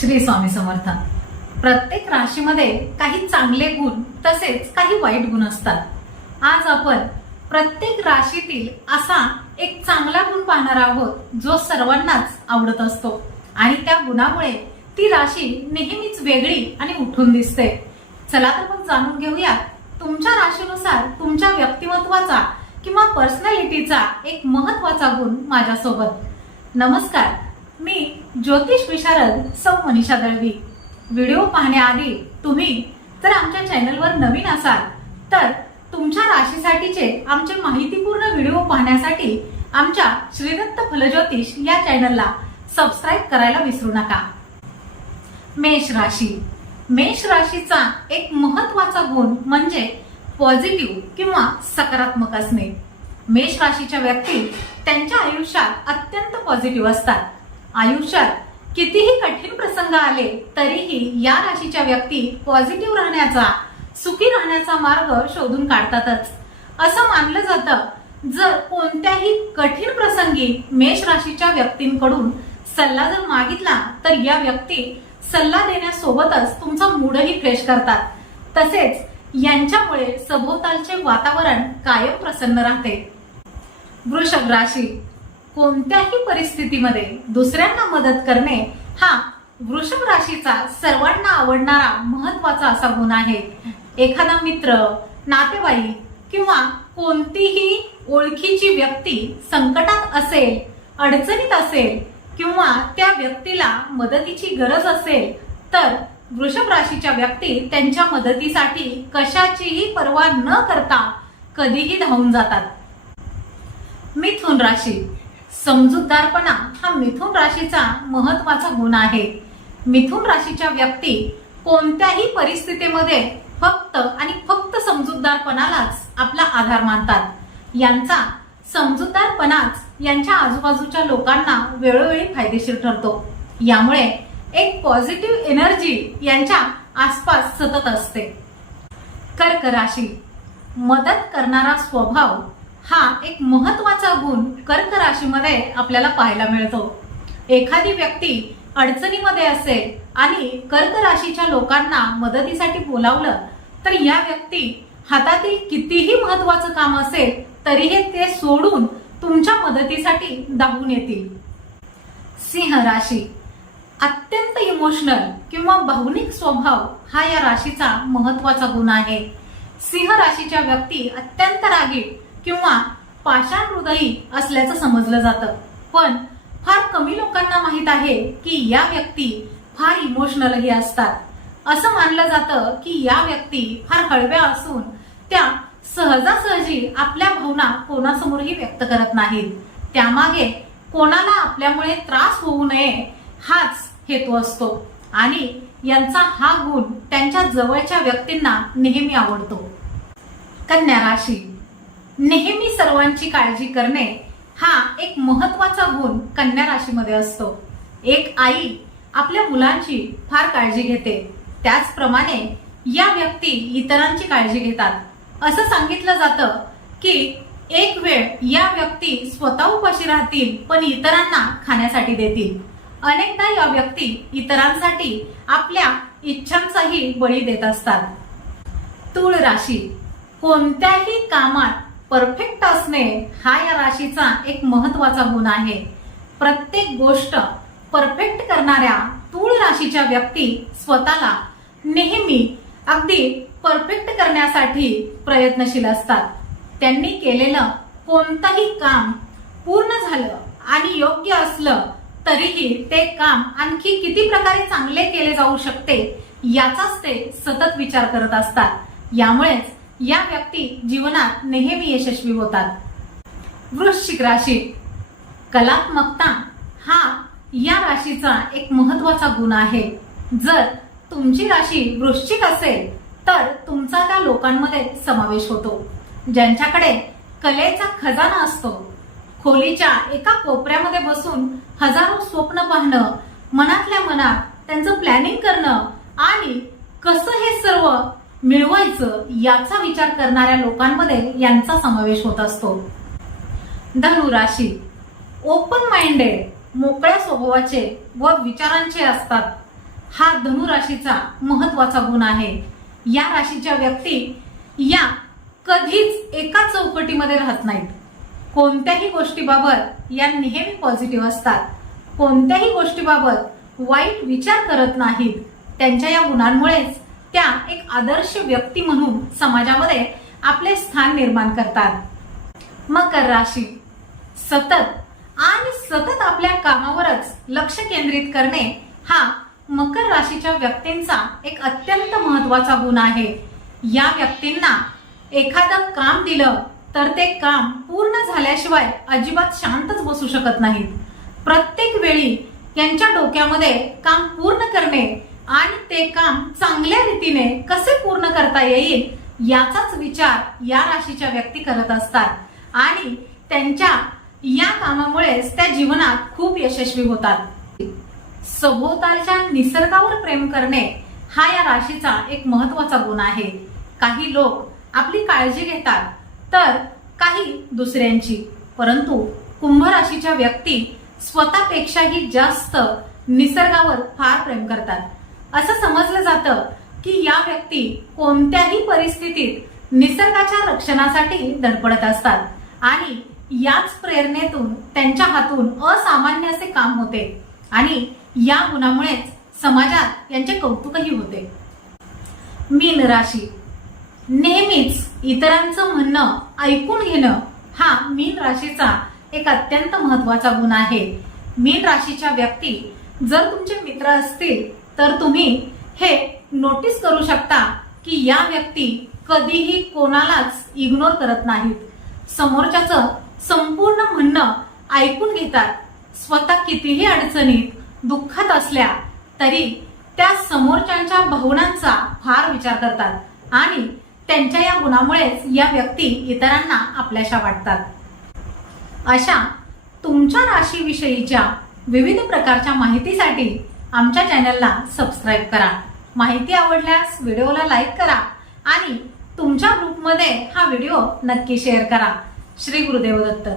श्री स्वामी समर्थ. प्रत्येक राशीमध्ये काही चांगले गुण तसेच काही वाईट गुण असतात. आज आपण प्रत्येक राशीतील असा एक चांगला गुण पाहणार आहोत जो सर्वांनाच आवडत असतो. आणि त्या गुणामुळे ती राशी नेहमीच वेगळी आणि उठून दिसते. चला तर मग जाणून घेऊया तुमच्या राशीनुसार तुमच्या व्यक्तिमत्वाचा किंवा पर्सनॅलिटीचा एक महत्त्वाचा गुण माझ्यासोबत. नमस्कार मी ज्योतिष विशारद सौ मनीषा दळवी. व्हिडिओ पाहण्याआधी तुम्ही जर आमच्या चॅनलवर नवीन असाल तर तुमच्या राशीसाठीचे आमचे माहितीपूर्ण व्हिडिओ पाहण्यासाठी आमच्या श्रीदत्त फलज्योतिष या चॅनलला सबस्क्राईब करायला विसरू नका. मेष राशी. मेष राशीचा एक महत्त्वाचा गुण म्हणजे पॉझिटिव्ह किंवा सकारात्मक असणे. मेष राशीच्या व्यक्ती त्यांच्या आयुष्यात अत्यंत पॉझिटिव्ह असतात. आयुष्यात कितीही कठीण प्रसंग आले तरीही या राशीच्या व्यक्ती पॉझिटिव्ह राहण्याचा सुखी राहण्याचा मार्ग शोधून काढतातच. असं मानलं जातं जर कोणत्याही कठीण प्रसंगी मेष राशीच्या व्यक्तींकडून सल्ला जर मागितला तर या व्यक्ती सल्ला देण्यासोबतच तुमचा मूडही फ्रेश करतात. तसेच यांच्यामुळे सभोवतालचे वातावरण कायम प्रसन्न राहते. वृषभ राशी कोणत्याही परिस्थितीमध्ये दुसऱ्यांना मदत करणे हा वृषभ राशीचा सर्वांना आवडणारा महत्त्वाचा असा गुण आहे. एखादा मित्र नातेवाईक किंवा कोणतीही ओळखीची व्यक्ती संकटात असेल अडचणीत असेल किंवा त्या व्यक्तीला मदतीची गरज असेल तर वृषभ राशीच्या व्यक्ती त्यांच्या मदतीसाठी कशाचीही पर्वा न करता कधीही धावून जातात. मिथुन राशी समजूतदारपणा हा मिथुन राशीचा महत्त्वाचा गुण आहे. मिथुन राशीच्या व्यक्ती कोणत्याही परिस्थितीमध्ये फक्त आणि फक्त समजूतदारपणालाच आपला आधार मानतात. यांचा समजूतदारपणाच यांच्या आजूबाजूच्या लोकांना वेळोवेळी फायदेशीर ठरतो. यामुळे एक पॉझिटिव्ह एनर्जी यांच्या आसपास सतत असते. कर्क राशी. मदत करणारा स्वभाव हा एक महत्त्वाचा गुण कर्क राशीमध्ये आपल्याला पाहायला मिळतो. एखादी व्यक्ती अडचणीमध्ये असेल आणि कर्क राशीच्या लोकांना मदतीसाठी बोलावलं तर या व्यक्ती हातातील कितीही महत्वाचं काम असेल तरीही ते सोडून तुमच्या मदतीसाठी धावून येतील. सिंह राशी. अत्यंत इमोशनल किंवा भावनिक स्वभाव हा या राशीचा महत्त्वाचा गुण आहे. सिंह राशीच्या व्यक्ती अत्यंत रागीट किंवा पाषाण हृदयी असल्याचं समजलं जातं. पण फार कमी लोकांना माहीत आहे की या व्यक्ती फार इमोशनलही असतात. असं मानलं जातं की या व्यक्ती फार हळव्या असून त्या सहजासहजी आपल्या भावना कोणासमोरही व्यक्त करत नाहीत. त्यामागे कोणाला आपल्यामुळे त्रास होऊ नये हाच हेतू असतो. आणि यांचा हा गुण त्यांच्या जवळच्या व्यक्तींना नेहमी आवडतो. कन्या राशी. नेहमी सर्वांची काळजी करणे हा एक महत्त्वाचा गुण कन्या राशीमध्ये असतो. एक आई आपल्या मुलांची फार काळजी घेते. त्याचप्रमाणे या व्यक्ती इतरांची काळजी घेतात. असं सांगितलं जातं की एक वेळ या व्यक्ती स्वतः उपाशी राहतील पण इतरांना खाण्यासाठी देतील. अनेकदा या व्यक्ती इतरांसाठी आपल्या इच्छांचाही बळी देत असतात. तुळ राशी कोणत्याही कामात परफेक्ट असणे हा या राशीचा एक महत्त्वाचा गुण आहे. प्रत्येक गोष्ट परफेक्ट करणाऱ्या तूळ राशीच्या व्यक्ती स्वतःला नेहमी अगदी परफेक्ट करण्यासाठी प्रयत्नशील असतात. त्यांनी केलेलं कोणतंही काम पूर्ण झालं आणि योग्य असलं तरीही ते काम आणखी किती प्रकारे चांगले केले जाऊ शकते याचाच ते सतत विचार करत असतात. यामुळेच या व्यक्ती जीवनात नेहमी यशस्वी होतात. वृश्चिक राशी. कलात्मकता हा या राशीचा एक महत्त्वाचा गुण आहे. जर तुमची राशी वृश्चिक असेल तर तुमचा त्या लोकांमध्ये समावेश होतो. ज्यांच्याकडे कलेचा खजाना असतो. खोलीच्या एका कोपऱ्यामध्ये बसून हजारो स्वप्न पाहणं मनातल्या मनात त्यांचं प्लॅनिंग करणं आणि कसं हे सर्व मिळवायचं याचा विचार करणाऱ्या लोकांमध्ये यांचा समावेश होत असतो. धनु राशी ओपन माइंडेड मोकळ्या स्वभावाचे व विचारांचे असतात. हा धनु राशीचा महत्त्वाचा गुण आहे. या राशीच्या व्यक्ती या कधीच एका चौकटीमध्ये राहत नाहीत. कोणत्याही गोष्टीबाबत या नेहमी पॉझिटिव्ह असतात. कोणत्याही गोष्टीबाबत वाईट विचार करत नाहीत. त्यांच्या या गुणांमुळेच त्या एक आदर्श व्यक्ती म्हणून समाजामध्ये आपले स्थान निर्माण करतात. मकर राशी. सतत आणि सतत आपल्या कामावरच लक्ष केंद्रित करणे हा मकर राशीच्या व्यक्तींचा एक अत्यंत महत्त्वाचा गुण आहे. या व्यक्तींना एखादं काम दिलं तर ते काम पूर्ण झाल्याशिवाय अजिबात शांतच बसू शकत नाहीत. प्रत्येक वेळी यांच्या डोक्यामध्ये काम पूर्ण करणे आणि ते काम चांगल्या रीतीने कसे पूर्ण करता येईल याचाच विचार या राशीच्या व्यक्ती करत असतात. आणि त्यांच्या या कामामुळेच त्या जीवनात खूप यशस्वी होतात. सभोवतालच्या निसर्गावर प्रेम करणे हा या राशीचा एक महत्त्वाचा गुण आहे. काही लोक आपली काळजी घेतात तर काही दुसऱ्यांची. परंतु कुंभ राशीच्या व्यक्ती स्वतःपेक्षाही जास्त निसर्गावर फार प्रेम करतात. असं समजलं जातं की या व्यक्ती कोणत्याही परिस्थितीत निसर्गाच्या रक्षणासाठी धडपडत असतात आणि याच प्रेरणेतून त्यांच्या हातून असामान्य असे काम होते आणि या गुणामुळेच समाजात यांचे कौतुकही होते. मीन राशी. नेहमीच इतरांचं म्हणणं ऐकून घेणं हा मीन राशीचा एक अत्यंत महत्त्वाचा गुण आहे. मीन राशीच्या व्यक्ती जर तुमचे मित्र असतील तर तुम्ही हे नोटीस करू शकता की या व्यक्ती कधीही कोणालाच इग्नोर करत नाहीत. समोरच्याचं संपूर्ण म्हणणं ऐकून घेतात. स्वतः कितीही अडचणीत दुःखात असल्या तरी त्या समोरच्यांच्या भावनांचा फार विचार करतात आणि त्यांच्या या गुणामुळेच या व्यक्ती इतरांना आपल्याशा वाटतात. अशा तुमच्या राशीविषयीच्या विविध प्रकारच्या माहितीसाठी आमच्या चॅनलला सबस्क्राईब करा. माहिती आवडल्यास व्हिडिओला लाईक करा आणि तुमच्या ग्रुपमध्ये हा व्हिडिओ नक्की शेअर करा. श्री गुरुदेव दत्त.